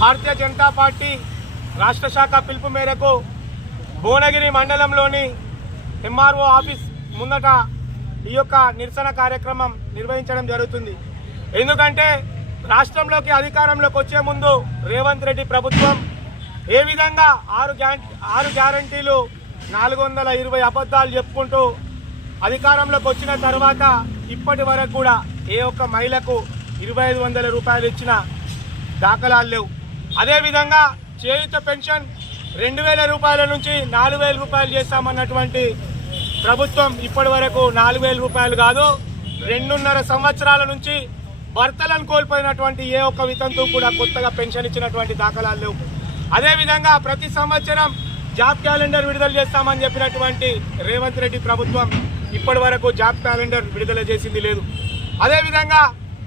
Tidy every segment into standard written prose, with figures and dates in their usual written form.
Bharatiya Janata party రాష్ట్ర శాఖ పిలుపు మేరకు భువనగిరి మండలంలోని ఎంఆర్ఓ ఆఫీస్ ముందట ఈ యొక్క నిరసన కార్యక్రమం నిర్వహించడం జరుగుతుంది. ఎందుకంటే రాష్ట్రంలోకి అధికారంలోకి వచ్చే ముందు రేవంత్ రెడ్డి ప్రభుత్వం ఏ విధంగా 6 గ్యారంటీలు 420 అబద్ధాలు చెప్పుకుంటూ అధికారంలోకి వచ్చిన తర్వాత ఇప్పటి వరకు కూడా ఏ ఒక్క మహిళకు 2500 రూపాయలు ఇచ్చిన దాఖలాలు లేవు. అదేవిధంగా చేయూత పెన్షన్ 2000 రూపాయల నుంచి 4000 రూపాయలు చేస్తామన్నటువంటి ప్రభుత్వం ఇప్పటి వరకు 4000 రూపాయలు కాదు 2.5 సంవత్సరాల నుంచి భర్తలను కోల్పోయినటువంటి ఏ ఒక్క వితంతు కూడా కొత్తగా పెన్షన్ ఇచ్చినటువంటి దాఖలాలు లేవు. అదేవిధంగా ప్రతి సంవత్సరం జాబ్ క్యాలెండర్ విడుదల చేస్తామని చెప్పినటువంటి రేవంత్ రెడ్డి ప్రభుత్వం ఇప్పటి వరకు జాబ్ క్యాలెండర్ విడుదల చేసింది లేదు. అదేవిధంగా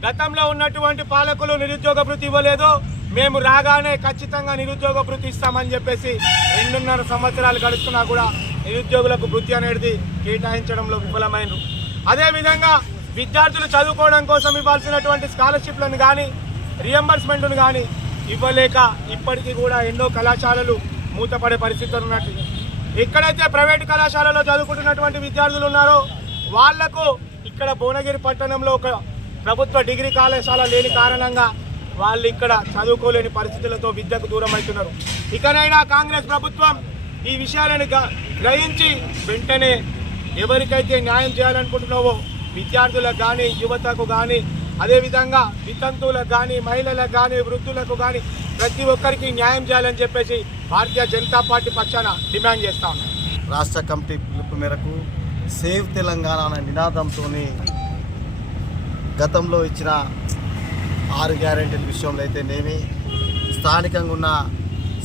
గతంలో ఉన్నటువంటి పాలకులు నిరుద్యోగ భృతి ఇవ్వలేదు, మేము రాగానే ఖచ్చితంగా నిరుద్యోగ భృతి ఇస్తామని చెప్పేసి 2.5 సంవత్సరాలు గడుస్తున్నా కూడా నిరుద్యోగులకు భృతి అనేది కేటాయించడంలో విఫలమైనరు. అదేవిధంగా విద్యార్థులు చదువుకోవడం కోసం ఇవ్వాల్సినటువంటి స్కాలర్షిప్లను కానీ రియంబర్స్మెంట్ను కానీ ఇవ్వలేక ఇప్పటికీ కూడా ఎన్నో కళాశాలలు మూతపడే పరిస్థితులు ఉన్నట్టు. ఎక్కడైతే ప్రైవేటు కళాశాలలో చదువుకుంటున్నటువంటి విద్యార్థులు ఉన్నారో వాళ్లకు ఇక్కడ భువనగిరి పట్టణంలో ఒక ప్రభుత్వ డిగ్రీ కళాశాల లేని కారణంగా వాళ్ళు ఇక్కడ చదువుకోలేని పరిస్థితులతో విద్యకు దూరం అవుతున్నారు. ఇకనైనా కాంగ్రెస్ ప్రభుత్వం ఈ విషయాలను గ్రహించి వెంటనే ఎవరికైతే న్యాయం చేయాలనుకుంటున్నావో విద్యార్థులకు కానీ యువతకు కానీ అదేవిధంగా వితంతువులకు కానీ మహిళలకు కానీ వృద్ధులకు కానీ ప్రతి ఒక్కరికి న్యాయం చేయాలని చెప్పేసి భారతీయ జనతా పార్టీ పక్షాన డిమాండ్ చేస్తా ఉన్నాం. రాష్ట్ర కమిటీ పిలుపు మేరకు సేవ్ తెలంగాణ అనే నినాదంతో గతంలో ఇచ్చిన 6 గ్యారెంటీల విషయంలో అయితేనేమి, స్థానికంగా ఉన్న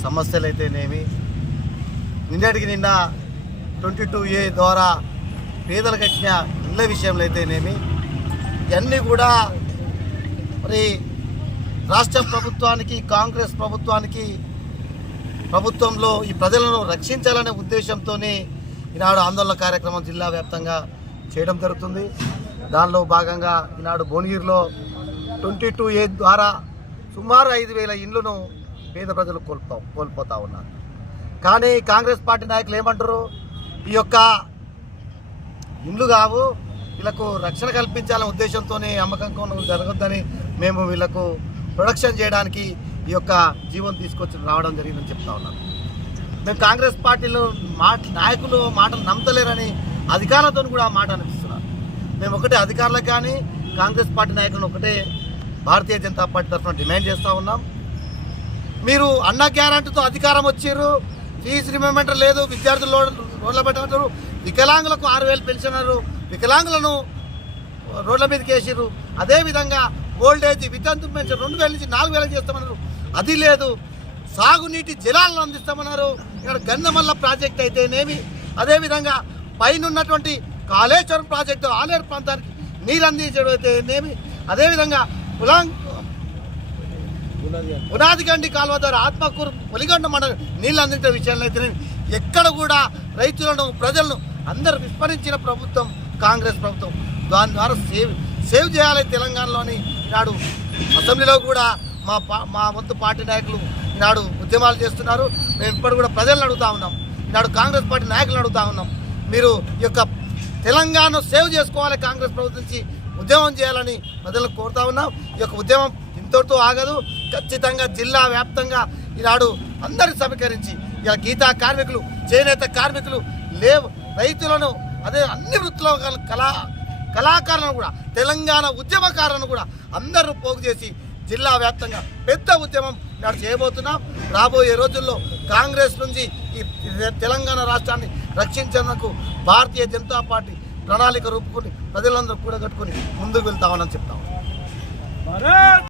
సమస్యలు అయితేనేమి, నిన్నటికి నిన్న 22A ద్వారా పేదలకు కట్టిన ఇళ్ళ విషయంలో అయితేనేమి, ఇవన్నీ కూడా మరి రాష్ట్ర ప్రభుత్వానికి కాంగ్రెస్ ప్రభుత్వంలో ఈ ప్రజలను రక్షించాలనే ఉద్దేశంతో ఈనాడు ఆందోళన కార్యక్రమం జిల్లా వ్యాప్తంగా చేయడం జరుగుతుంది. దానిలో భాగంగా ఈనాడు భువనగిరిలో 22A ద్వారా సుమారు 5000 ఇండ్లను పేద ప్రజలు కోల్పోతూ ఉన్నారు. కానీ కాంగ్రెస్ పార్టీ నాయకులు ఏమంటారు, ఈ యొక్క ఇండ్లు కావు, వీళ్ళకు రక్షణ కల్పించాలనే ఉద్దేశంతోనే అమ్మకం జరగొద్దని మేము వీళ్ళకు ప్రొడక్షన్ చేయడానికి ఈ యొక్క జీవోని తీసుకొచ్చి రావడం జరిగిందని చెప్తా ఉన్నాను. మేము కాంగ్రెస్ పార్టీలో నాయకులు మాటలు నమ్మతలేరని అధికారులతో కూడా మాట అనిపిస్తున్నారు. మేము ఒకటే అధికారులకు కానీ కాంగ్రెస్ పార్టీ నాయకులను ఒకటే భారతీయ జనతా పార్టీ తరఫున డిమాండ్ చేస్తూ ఉన్నాం. మీరు అన్న గ్యారంటీతో అధికారం వచ్చారు, ఫీజు రిమెంబర్ లేదు, విద్యార్థులు రోడ్ల పెట్టారు, వికలాంగులకు 6000 పెన్షనరు వికలాంగులను రోడ్ల మీదకి వేసారు. అదేవిధంగా ఓల్డేజ్ వితంతు పెన్షన్ 2000 నుంచి 4000 చేస్తామన్నారు, అది లేదు. సాగునీటి జలాలను అందిస్తామన్నారు. ఇక్కడ గంధమల్ల ప్రాజెక్ట్ అయితేనేమి, అదేవిధంగా పైన ఉన్నటువంటి కాళేశ్వరం ప్రాజెక్టు ఆలేరు ప్రాంతానికి నీరు అందించడం అయితేనేమి, అదేవిధంగా పునాదిగండి కాలువ ద్వారా ఆత్మకూరు పొలిగొండ మండలం నీళ్ళు అందించే విషయంలో అయితేనేమి ఎక్కడ కూడా రైతులను ప్రజలను అందరూ విస్మరించిన ప్రభుత్వం కాంగ్రెస్ ప్రభుత్వం. దాని ద్వారా సేవ్ చేయాలి తెలంగాణలోని. ఈనాడు అసెంబ్లీలో కూడా మా వంతు పార్టీ నాయకులు ఈనాడు ఉద్యమాలు చేస్తున్నారు. మేము ఇప్పుడు కూడా ప్రజలను అడుగుతా ఉన్నాం, ఈనాడు కాంగ్రెస్ పార్టీ నాయకులను అడుగుతా ఉన్నాం, మీరు ఈ యొక్క తెలంగాణ సేవ్ చేసుకోవాలి, కాంగ్రెస్ ప్రభుత్వం నుంచి ఉద్యమం చేయాలని ప్రజలను కోరుతా ఉన్నాం. ఈ యొక్క ఉద్యమం ఇంతటితో ఆగదు, ఖచ్చితంగా జిల్లా వ్యాప్తంగా ఈనాడు అందరిని సమీకరించి ఇలా గీతా కార్మికులు, చేనేత కార్మికులు, రైతులను, అదే అన్ని వృత్తుల కళాకారులను కూడా తెలంగాణ ఉద్యమకారులను కూడా అందరూ పోగు చేసి జిల్లా వ్యాప్తంగా పెద్ద ఉద్యమం నాడు చేయబోతున్నాం. రాబోయే రోజుల్లో కాంగ్రెస్ నుంచి ఈ తెలంగాణ రాష్ట్రాన్ని రక్షించేందుకు భారతీయ జనతా పార్టీ ప్రణాళిక రూపుకొని ప్రజలందరూ కూడా కట్టుకొని ముందుకు వెళ్తామని చెప్తాం.